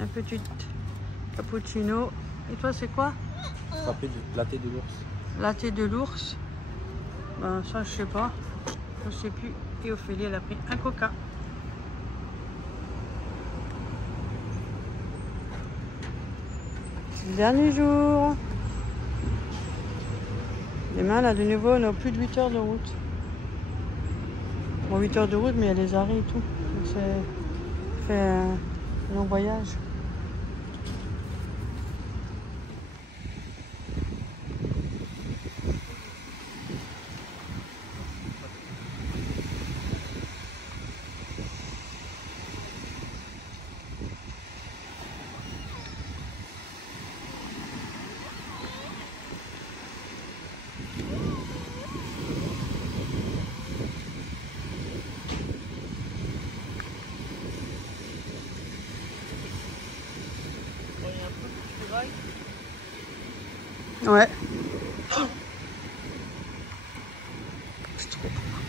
Un petit cappuccino. Et toi, c'est quoi? Frappé du latte de l'ours. Latte de l'ours. Ben, ça, je sais pas. Je sais plus. Et Ophélie, elle a pris un coca. Dernier jour. Demain, là, de nouveau, on a plus de 8 heures de route. Bon, 8 heures de route, mais il y a les arrêts et tout. Donc, c'est fait un long voyage. Ouais. C'est trop beau.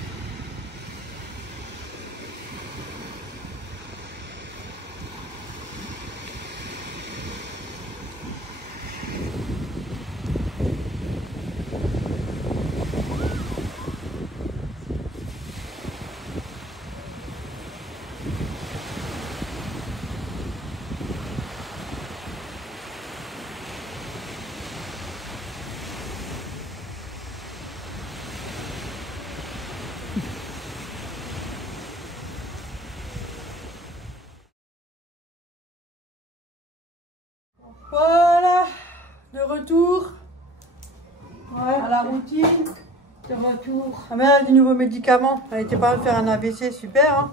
Voilà, de retour à la routine. De retour. Ah mais elle a des nouveaux médicaments. Elle était pas en train de faire un AVC, super hein.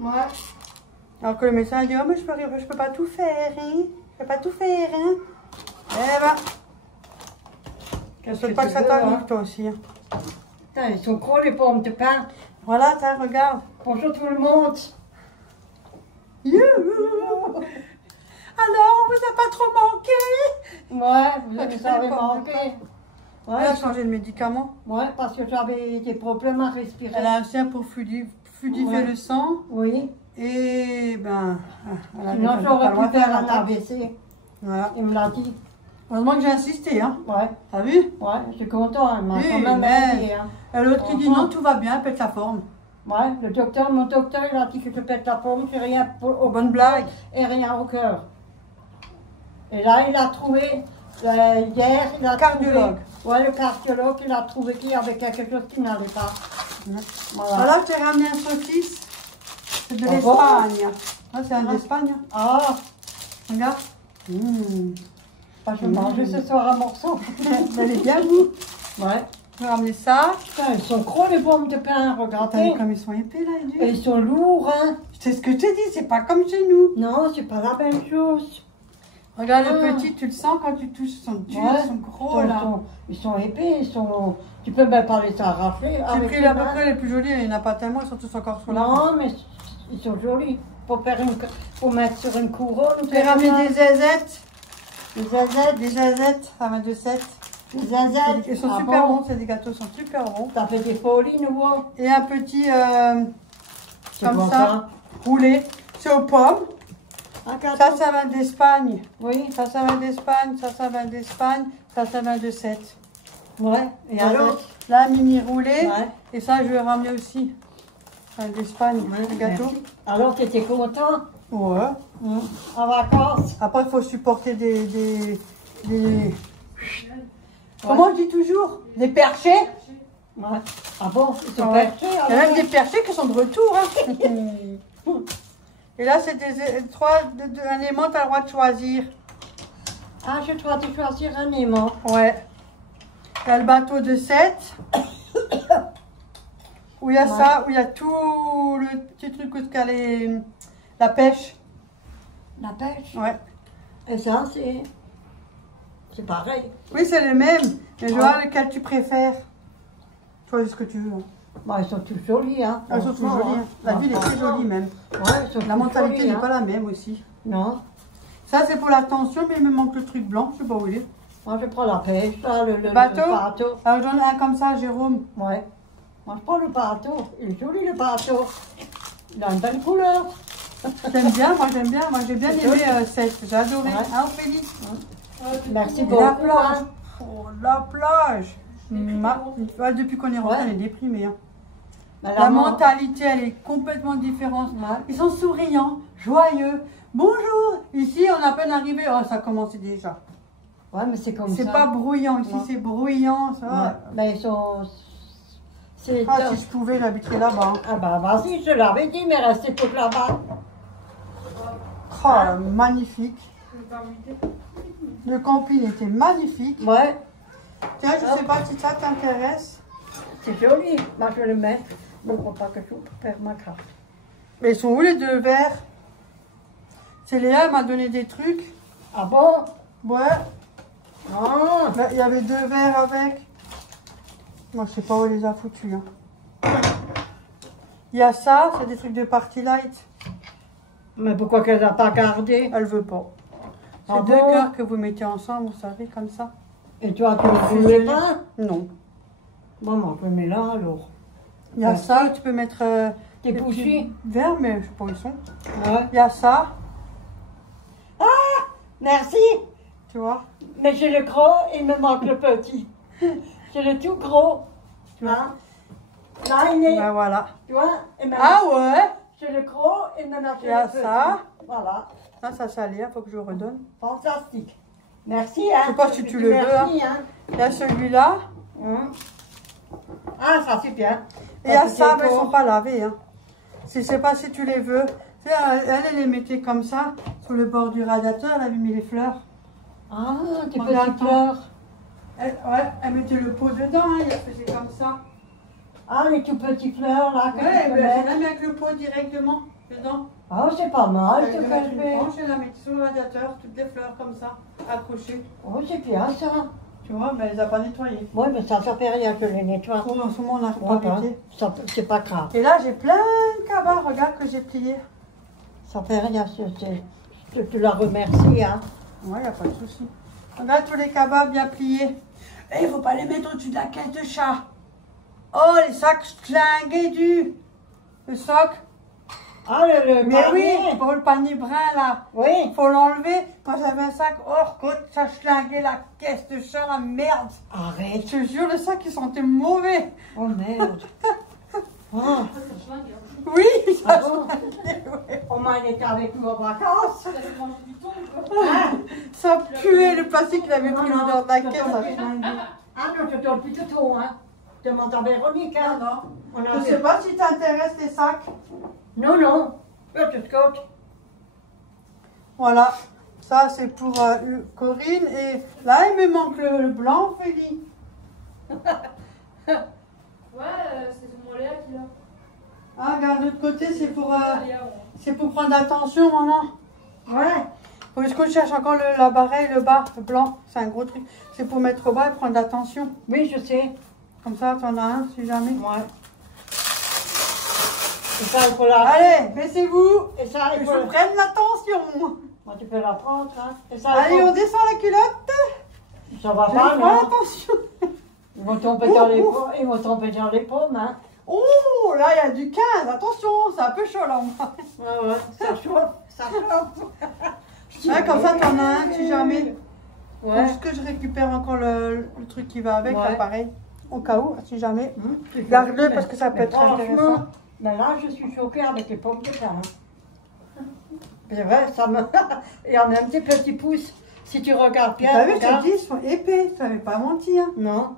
Ouais. Alors que le médecin a dit oh mais je peux pas tout faire, hein. Je peux pas tout faire, hein. Eh ben, je souhaite pas que ça t'arrive toi aussi. Hein. Putain, ils sont gros les pommes de pain. Voilà, tiens, regarde. Bonjour tout le monde. Youhou. Alors, on vous a pas trop manqué? Ouais, vous Ah, avez pas manqué. Elle Ouais, a changé de médicament. ouais, parce que j'avais des problèmes à respirer. Elle a un sien pour fluidifier le sang. Oui. Et ben, Sinon, j'aurais pu faire un AVC. Voilà. Il me l'a dit. Heureusement que j'ai insisté, hein. Ouais. T'as vu? Ouais, je suis content. Elle m'a Oui, quand même mais- aidé. Hein. Et l'autre qui dit non, tout va bien, pète la forme. Ouais, mon docteur, il a dit que je pète la forme, j'ai rien au Bonne blague. et rien au cœur. Et là, il a trouvé, hier, il a Cardiologue. trouvé, ouais, le cardiologue, il a trouvé qu'il y avait quelque chose qui n'allait pas. Voilà. Voilà, je t'ai ramené un saucisse. C'est de Ah l'Espagne. Ah, c'est un Ah. d'Espagne. Ah, Regarde. bah, je mange ce soir un morceau. Elle est bien, vous. Ouais. Je vais ramener ça. Putain, ils sont gros les pommes de pain, T'as vu regardez. comme ils sont épais, là, les Et durs. ils sont lourds, hein. C'est ce que je t'ai dit, c'est pas comme chez nous. Non, c'est pas la même chose. Regarde le Ah. petit, tu le sens quand tu touches, ils sont durs, Ouais. ils sont gros, là. Ils sont épais, tu peux même pas les arracher. J'ai avec pris les à peu mains. près les plus jolis, il n'y en a pas tellement, ils sont tous encore sur la Non, mais ils sont jolis. Faut mettre sur une couronne. Je vais ramener des zézettes. Des zazettes. Des zézettes, ça va de 7. Des zazettes. Ils sont Ah super bon? bons, ces gâteaux sont super bons. T'as fait des folies, nouveau. Et un petit, C'est comme bon, ça, roulé. C'est aux pommes. Un gâteau. Ça vient d'Espagne. Oui. Ça vient d'Espagne, ça vient d'Espagne, ça vient de 7. Ouais. Et alors? Là, mini roulé. Ouais. Et ça, je vais ramener aussi. Ça vient d'Espagne, le gâteau. Merci. Alors, t'étais content? Ouais. En vacances? Après, il faut supporter Comment on dit toujours? Des perchés. Ouais. Ah bon? Ils sont Ouais. perchés, Il y a alors? même des perchés qui sont de retour. Hein. Et là, c'est un aimant, tu as le droit de choisir. Ah, je dois te choisir un aimant. Ouais. Il y a le bateau de 7. Où il y a ça, où il y a tout le petit truc où il y a la pêche. La pêche? Ouais. Et ça, c'est pareil. Oui, c'est le même. Mais je vois lequel tu préfères. Choisis ce que tu veux. Hein. Bon, ils sont tous jolis, hein. Elles sont toutes jolies. Hein. La ville est très jolie même. Ouais, ils sont La tous mentalité jolis, n'est hein. pas la même aussi. Non. Ça, c'est pour la tension, mais il me manque le truc blanc. Je sais pas où il est. Moi, je prends la pêche, là, le Bateau. bateau. Alors, j'en ai un comme ça, Jérôme. Ouais. Moi, je prends le bateau. Il est joli, le bateau. Il a une belle couleur. J'aime bien, moi j'aime bien. Moi j'ai bien aimé cette. J'ai adoré. Ouais. Hein, Ophélie? Merci Et beaucoup. la plage. Hein. Oh, la plage. Ouais, depuis qu'on est rentré, Ouais. on est déprimé. Hein. Mais La maman- mentalité, elle est complètement différente. Ouais. Ils sont souriants, joyeux. Bonjour. Ici, on a à peine arrivé. Oh, ça a commencé déjà. Ouais, mais c'est comme ça. C'est pas bruyant. Ici, Non. c'est bruyant. Ça. Ouais. Mais ils sont... C'est... Ah, si je pouvais, j'habiterais là-bas. Hein. Ah bah vas-y, je l'avais dit, mais restez pour là-bas. Oh, magnifique. Le camping était magnifique. Ouais, Tiens, je sais pas si ça t'intéresse. c'est joli. Moi, je le mets. Bon, faut pas que je perds ma carte. Mais ils sont où les deux verres? C'est Léa, elle m'a donné des trucs. Ah bon? Ouais. Ah, Il y avait deux verres avec. Moi, je sais pas où elle les a foutus. Hein. Il y a ça, c'est des trucs de Party Light. mais pourquoi qu'elle n'a pas gardé? Elle veut pas. C'est Ah deux bon? cœurs que vous mettez ensemble, vous savez, comme ça. Et toi, tu ne voulais pas? Non. Bon, moi, je le mets là, alors. Il y a Ouais. ça, tu peux mettre Des petits bougies? verres, mais je sais pas où ils sont. Ouais. Il y a ça, Merci, tu vois. mais j'ai le gros, il me manque le petit. J'ai le tout gros. Tu vois? Là, il est, Ben voilà. tu vois? Et maintenant, Ah ouais. j'ai le gros, et maintenant j'ai Il y a le petit. ça. Voilà, Ça c'est Léa, faut que je le redonne. fantastique. Merci, hein. Je sais pas si tu le veux, Merci, hein. Il y a celui-là. Ah, ça c'est bien. Et il y a c'est ça, mais ils beau. sont pas lavés. Hein. Je sais pas si tu les veux. Tu sais, elle les mettait comme ça, sur le bord du radiateur, elle avait mis les fleurs. Ah, des Regarde, petites fleurs. Elle mettait le pot dedans, hein, elle faisait comme ça. Ah, les tout petits fleurs là que Ouais, tu peux ben, mettre. elle la met avec le pot directement dedans. Ah, c'est pas mal ce Elle que met je une fais. branche, elle la met sur le radiateur, toutes les fleurs comme ça, accrochées. Oh, c'est bien ça. Tu vois, mais elle les a pas nettoyées. Oui, mais ça fait rien que je les nettoie. Oh, en ce moment, on n'a Ouais, pas hein. pété. Ça, c'est pas grave. Et là, j'ai plein de cabas, regarde que j'ai plié. Ça fait rien. Tu la remercies, hein. Ouais, y a pas de souci. Regarde tous les cabas bien pliés. Et il faut pas les mettre au-dessus de la caisse de chat. Oh, les sacs schlingués le sac. Ah, le Mais oui, panier. pour le panier brun là. Oui. Il faut l'enlever. Moi j'avais un sac hors côte, ça schlinguait la caisse de chat, la merde. Arrête. Je te jure, le sac il sentait mauvais. Oh merde. Ah, Oui, ça ah bon? schlinguait, ouais. Au moins, il était avec nous en vacances. Ça puait, le plastique il avait pris Non, non, l'odeur de la non, caisse, non, ça non. schlinguait. Ah, non, je te donne plus tout haut, hein. Demande à Véronique, hein. Non, On a je sais pas si t'intéresse les sacs. Non, non. Je te scotche. Voilà, ça c'est pour Corinne et là il me manque le blanc, Félix. Ouais, c'est mon Léa qui l'a. Ah, regarde, de l'autre côté c'est pour Léa, ouais. prendre attention, maman. Ouais. Faut juste que je cherche encore la barre et le bas, le blanc, c'est un gros truc. C'est pour mettre au bas et prendre attention. Oui, je sais. Comme ça, t'en as un si jamais. Ouais. Et ça, il faut la... Allez, baissez-vous, Et ça, que il je faut... prenne l'attention. Moi, tu peux la prendre, hein. Et ça, Allez, il on faut... descend la culotte. Ça va Je pas, prends non. attention. Ils vont tomber dans les pommes. Ils vont tomber dans les pommes, hein. Oh, là il y a du 15, attention, c'est un peu chaud là. Ouais, ouais. Ça chauffe. Ça chauffe. Ouais, comme ça, t'en as un si jamais. Faut Ouais. juste que je récupère encore le truc qui va avec, Ouais. là, pareil. Au cas où, si jamais. Tu Garde-le fais- parce que ça peut mais être intéressant. franchement, mais là, je suis choquée avec les pommes de terre. Hein. C'est vrai, ça me... Il y en a un petit petit pouce. Si tu regardes bien, T'as vu, je te regarde. dis, ils sont épais, ça n'avait pas menti. Hein. Non.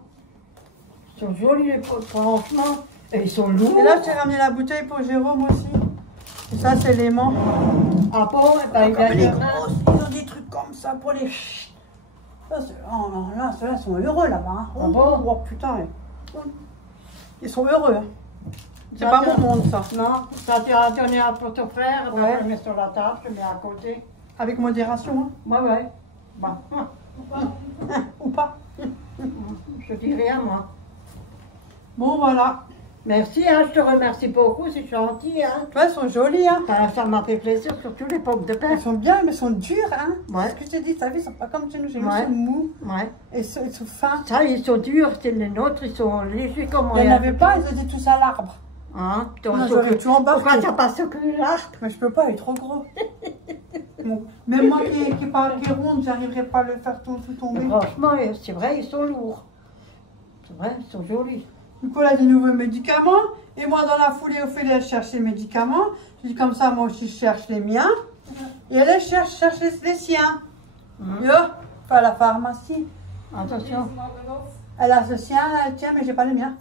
Ils sont jolis, les pommes, franchement. Et ils sont lourds. Et là, je t'ai ramené la bouteille pour Jérôme aussi. Et ça, c'est l'aimant. Ah bon, eh ben, il Comme les a grosses, ils ont des trucs comme ça pour les... Ça, oh, non, là, ceux-là sont heureux là-bas. Hein. Ah bon? Oh putain. Ils sont heureux. Hein. C'est Ça, pas tiens. mon monde, ça. Non, ça tu as donné un pour ton frère, ben, Ouais. je le mets sur la table, je le mets à côté. Avec modération, Ouais, ouais. Bon, hein. Ou pas. je dis rien, moi. Bon, voilà. Merci, hein, je te remercie beaucoup, c'est gentil, hein. Tu vois, ils sont jolis, hein. Ben, ça m'a fait plaisir, surtout les pommes de Ils terre. sont bien, mais ils sont durs, hein. Ouais. C'est ce que je te dis, t'as vu, ils sont pas comme chez nous. Chez nous, Ouais. ils sont mous Ouais. et ils sont fins. Ça, ils sont durs, c'est les nôtres, ils sont légers comme Il n'y en rien. avait pas, ils étaient tous à l'arbre. Hein? Non, j'aurais tout embarqué. Pourquoi t'as pas secoué l'arc? Mais je peux pas, il est trop gros. Bon. Même moi qui est ronde, j'arriverai pas à le faire tout tomber. Franchement, c'est vrai, ils sont lourds. C'est vrai, ils sont jolis. Nicolas a des nouveaux médicaments. Et moi, dans la foulée, Ophélie, elle cherche les médicaments. Je dis comme ça, moi aussi, je cherche les miens. Et elle cherche les siens. Yo, à la pharmacie. Attention. Elle a ce sien, elle tient, mais j'ai pas les miens.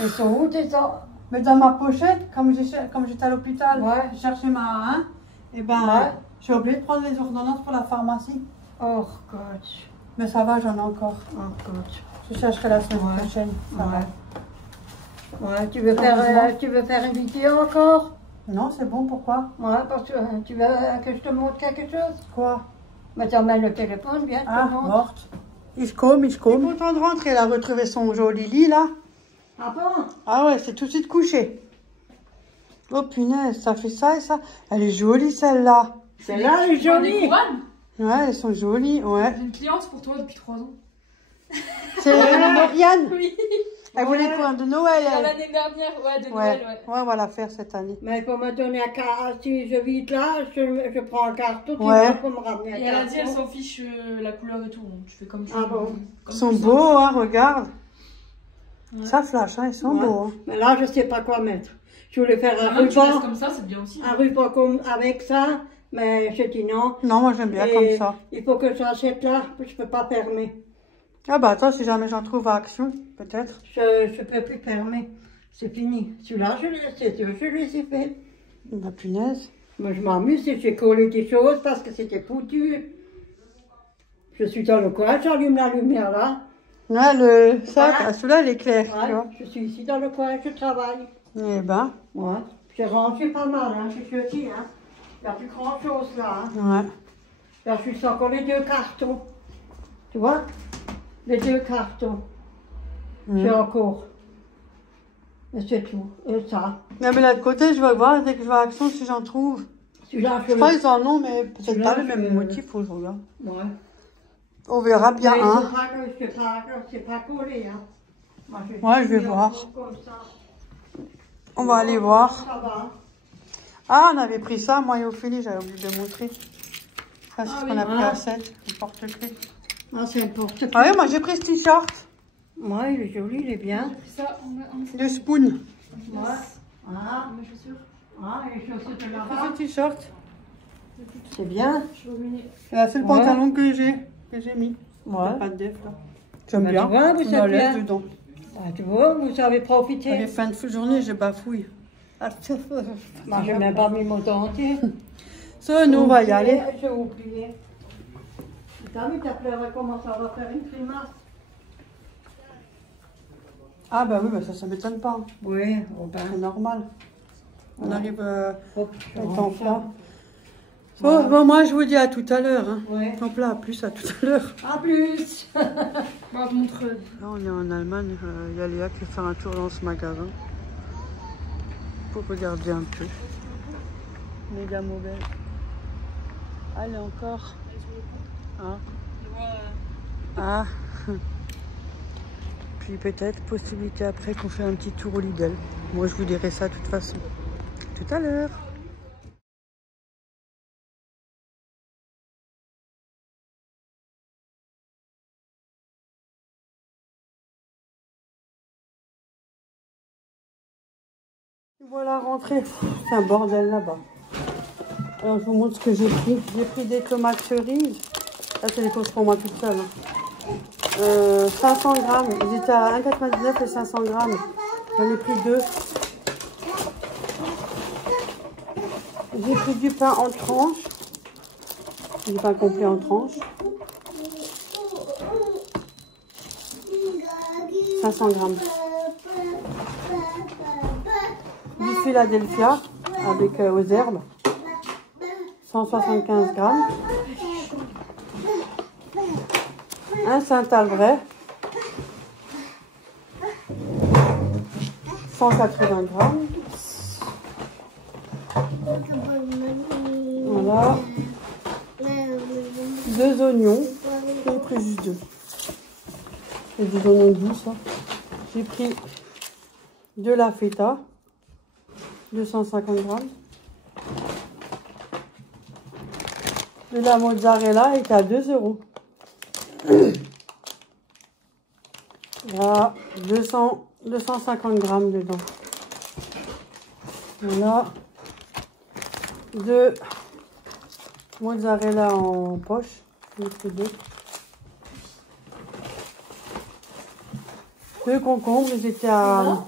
Ils sont où tes os? Mais dans ma pochette, comme j'étais à l'hôpital, Ouais. je cherchais ma et ben, Ouais. j'ai oublié de prendre les ordonnances pour la pharmacie. Oh, coach. Mais ça va, j'en ai encore. Oh, coach. Je chercherai la semaine Ouais. prochaine. Ça Ouais, tu veux faire une vidéo encore? va. Non, c'est bon, pourquoi? Ouais, parce que tu veux que je te montre quelque chose? Quoi? Mais t'emmènes le téléphone, bien, je Ah, te montre. morte. Il come. Il est content de rentrer, elle a retrouvé son joli lit, là. Ah bon? Ah ouais, c'est tout de suite couché. Oh punaise, ça fait ça et ça. Elle est jolie, celle-là. Celle-là, elle est Des jolie. couronnes. Ouais, elles sont jolies, ouais. J'ai une cliente pour toi depuis 3 ans. C'est Marianne. Oui. Elle voulait quoi? De Noël, elle. L'année dernière, ouais, de Ouais. Noël, ouais. Ouais, on va la faire cette année. Mais il faut me donner un carton. Si je vide là, je prends un carton. Tu Ouais. vois, pour me ramener un Et elle a dit, elle carton. s'en fiche la couleur et tout. Donc tu fais comme tu Ah veux. bon? Comme Ils sont tu le beaux, sens. hein, regarde. Ouais. Ça flash, hein, ils sont Ouais. beaux. Hein. Mais là, je sais pas quoi mettre. Je voulais faire un Même tu laisses ruban. comme ça, c'est bien aussi. Un ruban comme avec ça. Mais j'ai dit non. Non, moi j'aime bien Et comme ça. il faut que j'achète là. Je peux pas fermer. Ah bah attends, si jamais j'en trouve à Action, peut-être. Je peux plus fermer. C'est fini. Celui-là, je les ai fait. La punaise. Moi, je m'amuse et j'ai collé des choses parce que c'était foutu. Je suis dans le coin, j'allume la lumière là. Ouais, ça, Voilà. celui-là, il est clair, tu Ouais, vois. je suis ici dans le coin, je travaille. Eh ben, Ouais. J'ai rangé pas mal, hein, j'ai jeté, hein. Il n'y a plus grand chose là. Hein. ouais. Là, je suis encore les 2 cartons. Tu vois? Les 2 cartons. J'ai encore. Et c'est tout. Et ça. Non, mais là de côté, je vais voir dès que je vais à Action si j'en trouve. Celui-là, Je crois qu'ils en ont, mais peut-être Celui-là, pas le même je- motif, faut que je regarde. Ouais. On verra bien, Mais hein. c'est pas collé, hein. Moi, Ouais, je vais mis voir. encore comme ça. On va aller voir. Ça va. Ah, on avait pris ça, moi et Ophélie, j'avais oublié de montrer. Ça, c'est ce qu'on a pris à ah. 7, le porte-clés. Ah, c'est un porte-clés. Ah oui, moi j'ai pris ce t-shirt Ouais, il est joli, il est bien. J'ai pris ça en de Spoon. Ouais. Ah, mes chaussures. ah, et les chaussures de Ce là-bas. t-shirt. C'est bien. Je suis revenue. C'est le pantalon que j'ai mis. Ouais. Pas de def là. J'aime Bah, bien. tu vois, vous Je me êtes laisse bien. dedans. Ah, tu vois, vous avez Les profité. fins de journée, je bafouille. Moi, je n'ai même pas mis mon dentier. Ça, nous, on va y aller. J'ai oublié. T'as vu, t'as pleuré comment ça va faire une grimace. Ah bah oui, bah ça m'étonne pas. Oui, oh ben. C'est normal. On arrive à Hop, être en plat. Oh, bon, moi, je vous dis à tout à l'heure. Hein. Ouais. En plat, à plus, à tout à l'heure. À plus. Bon, je montre. Là, on est en Allemagne. Il y a Léa qui fait un tour dans ce magasin pour regarder un peu. Méga mauvaise. Allez, encore. Ah. Ah. Puis peut-être possibilité après qu'on fait un petit tour au Lidl. Moi, je vous dirai ça de toute façon. Tout à l'heure. Voilà, rentrée. C'est un bordel là-bas. Alors, je vous montre ce que j'ai pris. J'ai pris des tomates cerises. Là, c'est les courses pour moi toute seule. 500 grammes. Ils étaient à 1,99 et 500 grammes. J'en ai pris 2. J'ai pris du pain en tranches. Du pain complet en tranches. 500 grammes. Du Philadelphia avec aux herbes. 175 grammes. Un Saint-Albret. 180 grammes. Voilà. 2 oignons. J'ai pris juste 2. C'est des oignons doux, ça. J'ai pris de la feta, 250 grammes. De la mozzarella est à 2 euros. Il y a 250 grammes dedans. Voilà. De mozzarella en poche. Deux concombres, ils étaient à...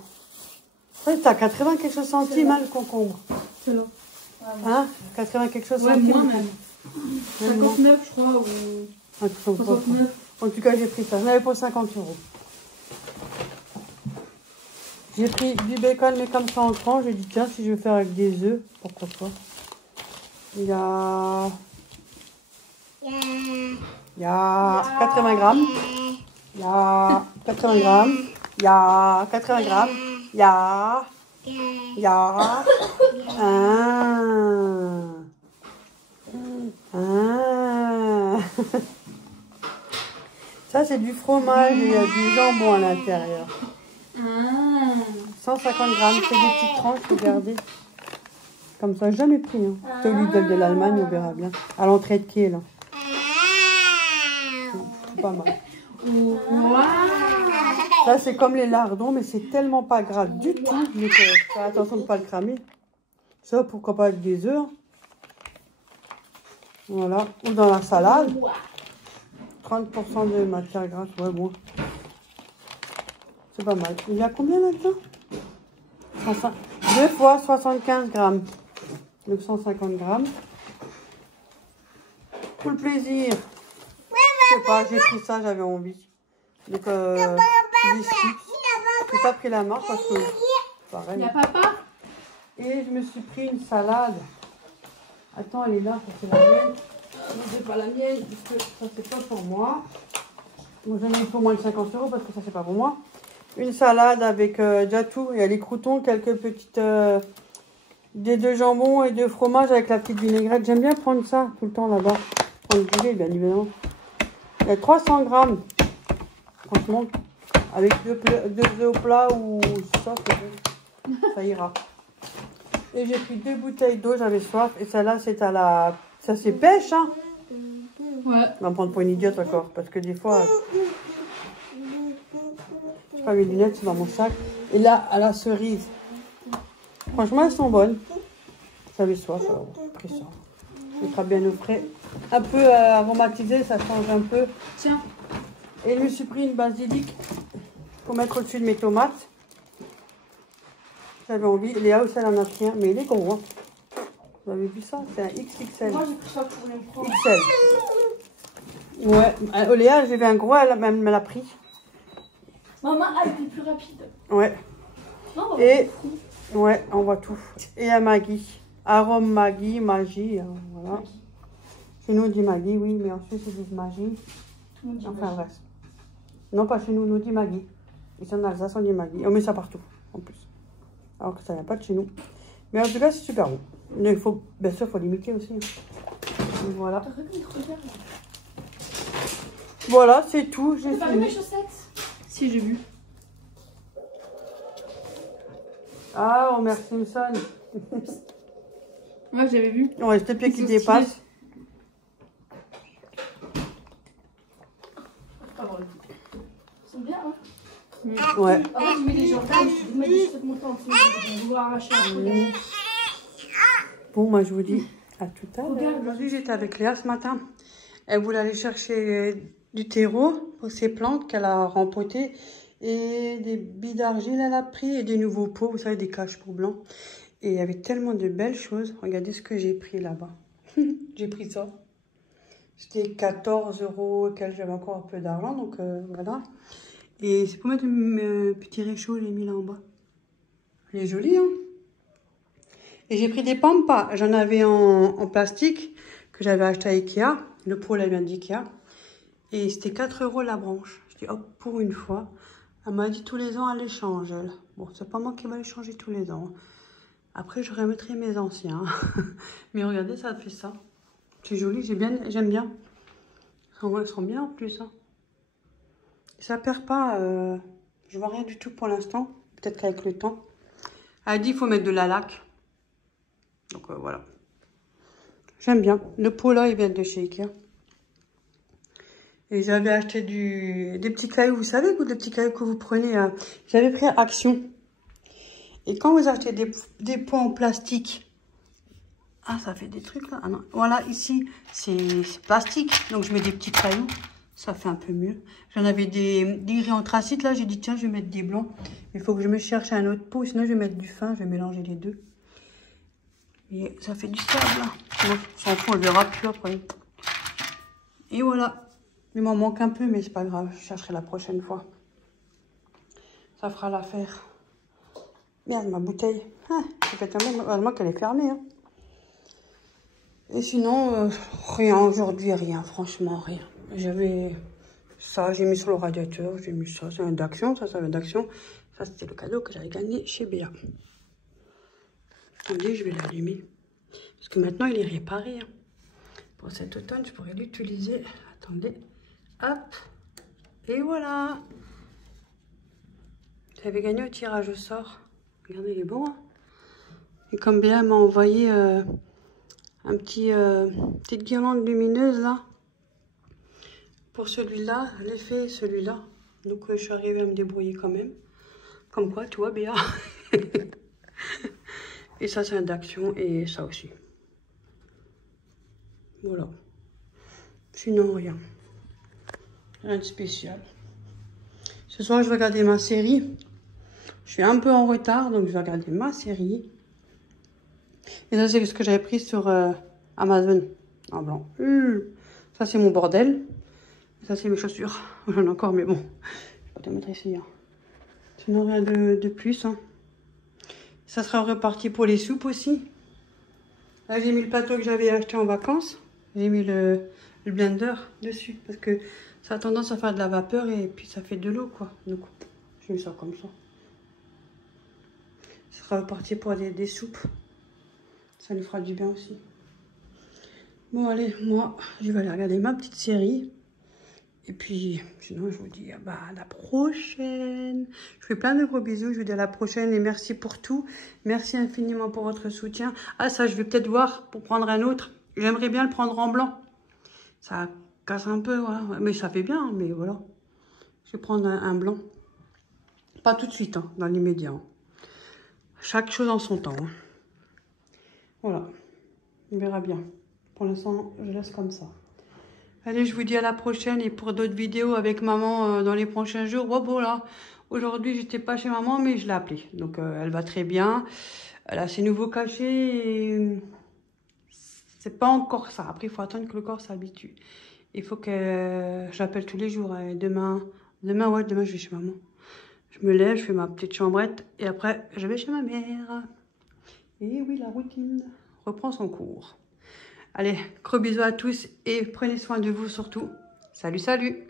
Ouais, c'était à 80 quelque chose centimes, hein, le concombre. C'est là. Hein, 80 quelque chose Ouais, centimes. moins même. 59, je crois, ou Un truc comme ça. 69. En tout cas, j'ai pris ça. J'en avais pour 50 euros. J'ai pris du bacon, mais comme ça en tranches. J'ai dit, tiens, si je veux faire avec des œufs, pourquoi pas. Il y a 80 grammes. Il y a 80 grammes. Il y a 80 grammes. Il y a Ça, c'est du fromage et il y a du jambon à l'intérieur. 150 grammes, c'est des petites tranches, regardez. Comme ça, jamais pris. Hein. C'est au Lidl de l'Allemagne, on verra bien. À l'entrée de quai, là. C'est pas mal. Ça, c'est comme les lardons, mais c'est tellement pas grave du tout. Mais faut faire attention de ne pas le cramer. Ça, pourquoi pas avec des œufs. Voilà. Ou dans la salade. 30% de matière grasse. Ouais, bon. C'est pas mal. Il y a combien là-dedans? 2 fois 75 grammes. 950 grammes. Pour le plaisir. Je sais pas, j'ai pris ça, j'avais envie. Donc, des chips. J'ai pas pris la marque parce que pareil. Il y a papa. Et je me suis pris une salade. Attends, elle est là, ça c'est la mienne. Non, c'est pas la mienne, puisque ça c'est pas pour moi. Moi j'en ai pour moins de 50 euros parce que ça c'est pas pour moi. Une salade avec déjà tout. Il y a les croutons, quelques petites... des 2 jambons et 2 fromages avec la petite vinaigrette. J'aime bien prendre ça tout le temps là-bas. Prendre du lait, bien évidemment. Il y a 300 grammes. Franchement, avec 2 œufs au plat ou ça, ça ira. Et j'ai pris 2 bouteilles d'eau, j'avais soif. Et celle-là, c'est à la... Ça, c'est pêche, hein. Ouais. On va me prendre pour une idiote encore. Parce que des fois... J'ai pas mes lunettes, c'est dans mon sac. Et là, à la cerise. Franchement, elles sont bonnes. J'avais soif, alors j'ai pris ça. Ce sera bien au frais. Un peu aromatisé, ça change un peu. Tiens. Et je me suis pris une basilic pour mettre au-dessus de mes tomates. J'avais envie. Léa aussi, elle en a pris un, mais il est gros. Hein. Vous avez vu ça? C'est un XXL. Moi, j'ai pris ça pour le prendre. XL. Ouais. Léa, j'ai vu un gros, elle me l'a pris. Maman, elle était plus rapide. Ouais. Non, Et... Ouais, on voit tout. Et à Maggi. Arôme Maggi, Magie. Hein, voilà. Chez nous, on dit Maggi, oui, mais ensuite, ils disent Magie. Enfin, bref. Non, pas chez nous, on nous dit Maggi. Ici en Alsace, on dit Maggi. On met ça partout, en plus. Alors que ça vient pas de chez nous. Mais en tout cas, c'est super bon. Mais il faut, bien sûr, il faut l'imiter aussi. Donc, voilà. Voilà, c'est tout. J'ai T'as pas vu mes fini. chaussettes? Si, j'ai vu. Ah, Homer Simpson. Ouais, j'avais vu. Ouais, c'était pieds qui Ils sont dépassent. Ils sont bien, hein? Ouais. En fait, tu mets des jambons, tu mets des chaussettes montantes, tu vas vouloir arracher un peu. Bon, moi, je vous dis à tout à l'heure. Regarde. Aujourd'hui, j'étais avec Léa ce matin. Elle voulait aller chercher du terreau pour ses plantes qu'elle a rempotées. Et des billes d'argile, elle a pris. Et des nouveaux pots, vous savez, des caches pour blanc. Et il y avait tellement de belles choses. Regardez ce que j'ai pris là-bas. J'ai pris ça. C'était 14 €, auquel j'avais encore un peu d'argent. Donc, voilà. Et c'est pour mettre un petit réchaud, je l'ai mis là en bas. Elle est jolie, hein? Et j'ai pris des pampas. J'en avais en plastique que j'avais acheté à Ikea. Le pot, là, vient d'Ikea. Et c'était 4 € la branche. Je dis, hop, pour une fois. Elle m'a dit tous les ans, elle les change, elle. Bon, c'est pas moi qui vais les changer tous les ans. Après, je remettrai mes anciens. Mais regardez, ça fait ça. C'est joli, j'aime bien. Elles sont bien en plus. Hein. Ça perd pas. Je vois rien du tout pour l'instant. Peut-être qu'avec le temps. Elle a dit qu'il faut mettre de la laque. Donc voilà. J'aime bien. Le pot là, il vient de chez Ikea. Et j'avais acheté des petits cailloux. Vous savez, des petits cailloux que vous prenez. J'avais pris Action. Et quand vous achetez des pots en plastique. Ah, ça fait des trucs là. Ah non. Voilà, ici, c'est plastique. Donc je mets des petits cailloux. Ça fait un peu mieux. J'en avais des gris anthracite là. J'ai dit, tiens, je vais mettre des blancs. Il faut que je me cherche un autre pot. Sinon, je vais mettre du fin. Je vais mélanger les deux. Et ça fait du sable là. Bon, on s'en fout, on le verra plus après. Et voilà. Il m'en manque un peu, mais c'est pas grave. Je chercherai la prochaine fois. Ça fera l'affaire. Merde, ma bouteille. Ah, j'ai fait tomber. Heureusement qu'elle est fermée. Hein. Et sinon, rien aujourd'hui, rien. Franchement, rien. J'avais ça, j'ai mis sur le radiateur. J'ai mis ça. C'est un d'Action. Ça vient d'Action. Ça, c'était le cadeau que j'avais gagné chez Béa. Attendez, je vais l'allumer. Parce que maintenant, il est réparé. Hein. Pour cet automne, je pourrais l'utiliser. Attendez. Hop. Et voilà. J'avais gagné au tirage au sort. Regardez, il est beau. Hein. Et comme Béa m'a envoyé un petite guirlande lumineuse là. Pour celui-là, l'effet celui-là. Donc je suis arrivée à me débrouiller quand même. Comme quoi, toi Béa. Et ça, c'est un d'Action et ça aussi. Voilà. Sinon, rien. Rien de spécial. Ce soir, je vais regarder ma série. Je suis un peu en retard, donc je vais regarder ma série. Et ça, c'est ce que j'avais pris sur Amazon. En blanc. Ça, c'est mon bordel. Et ça, c'est mes chaussures. J'en ai encore, mais bon. Je vais pas te mettre ici. Hein. Sinon, rien de plus. Hein. Ça sera reparti pour les soupes aussi. Là, j'ai mis le plateau que j'avais acheté en vacances. J'ai mis le blender dessus parce que ça a tendance à faire de la vapeur et puis ça fait de l'eau, quoi. Donc, j'ai mis ça comme ça. Ça sera reparti pour des soupes. Ça nous fera du bien aussi. Bon, allez, moi, je vais aller regarder ma petite série. Et puis, sinon, je vous dis bah, à la prochaine. Je fais plein de gros bisous. Je vous dis à la prochaine et merci pour tout. Merci infiniment pour votre soutien. Ah, ça, je vais peut-être voir pour prendre un autre. J'aimerais bien le prendre en blanc. Ça casse un peu, voilà. Mais ça fait bien, mais voilà. Je vais prendre un blanc. Pas tout de suite, hein, dans l'immédiat. Hein. Chaque chose en son temps. Hein. Voilà. On verra bien. Pour l'instant, je laisse comme ça. Allez, je vous dis à la prochaine et pour d'autres vidéos avec maman dans les prochains jours. Oh, bon, là, aujourd'hui, j'étais pas chez maman, mais je l'ai appelée. Donc, elle va très bien. Elle a ses nouveaux cachets et c'est pas encore ça. Après, il faut attendre que le corps s'habitue. Il faut que j'appelle tous les jours. Et demain, je vais chez maman. Je me lève, je fais ma petite chambrette et après, je vais chez ma mère. Et oui, la routine reprend son cours. Allez, gros bisous à tous et prenez soin de vous surtout. Salut, salut!